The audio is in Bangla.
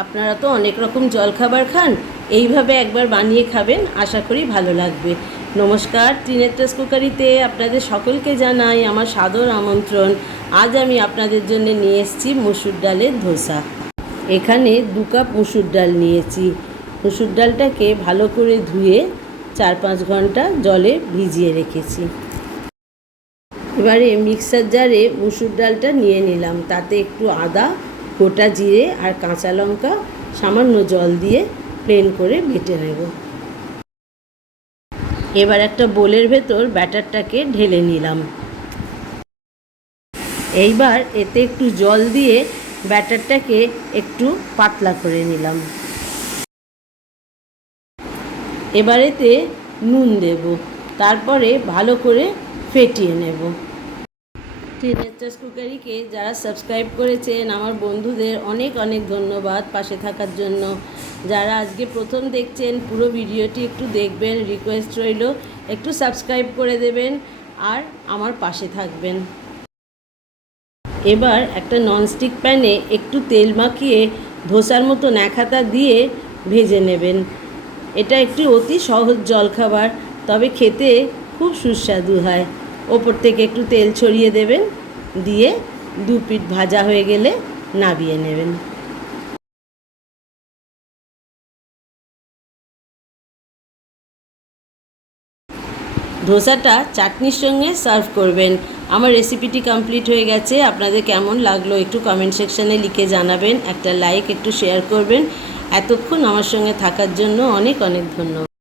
আপনারা তো অনেক রকম জলখাবার খান, এইভাবে একবার বানিয়ে খাবেন, আশা করি ভালো লাগবে। নমস্কার ত্রিনেত্রাস কুকারিতে আপনাদের সকলকে জানাই আমার সাদর আমন্ত্রণ। আজ আমি আপনাদের জন্য নিয়ে এসেছি মুসুর ডালের ধোসা। এখানে দু কাপ মুসুর ডাল নিয়েছি। মুসুর ডালটাকে ভালো করে ধুয়ে চার পাঁচ ঘণ্টা জলে ভিজিয়ে রেখেছি। এবারে মিক্সার জারে মুসুর ডালটা নিয়ে নিলাম। তাতে একটু আদা গোটা জিরে আর কাঁচা লঙ্কা সামান্য জল দিয়ে প্লেন করে বেটে নেব। এবার একটা বোলের ভেতর ব্যাটারটাকে ঢেলে নিলাম। এইবার এতে একটু জল দিয়ে ব্যাটারটাকে একটু পাতলা করে নিলাম। এবারেতে নুন দেব, তারপরে ভালো করে ফেটিয়ে নেব। টিনেচার্স কুকারিকে যারা সাবস্ক্রাইব করেছেন, আমার বন্ধুদের অনেক অনেক ধন্যবাদ পাশে থাকার জন্য। যারা আজকে প্রথম দেখছেন, পুরো ভিডিওটি একটু দেখবেন রিকোয়েস্ট রইল, একটু সাবস্ক্রাইব করে দেবেন আর আমার পাশে থাকবেন। এবার একটা ননস্টিক প্যানে একটু তেল মাখিয়ে ধোসার মতো ন্যাখাতা দিয়ে ভেজে নেবেন। এটা একটি অতি সহজ জলখাবার, তবে খেতে খুব সুস্বাদু হয়। ওপর থেকে একটু তেল ছড়িয়ে দেবেন, দিয়ে দু পিঠ ভাজা হয়ে গেলে নাবিয়ে নেবেন। ধোসাটা চাটনির সঙ্গে সার্ভ করবেন। আমার রেসিপিটি কমপ্লিট হয়ে গেছে। আপনাদের কেমন লাগল একটু কমেন্ট সেকশানে লিখে জানাবেন, একটা লাইক, একটু শেয়ার করবেন। এতক্ষণ আমার সঙ্গে থাকার জন্য অনেক অনেক ধন্যবাদ।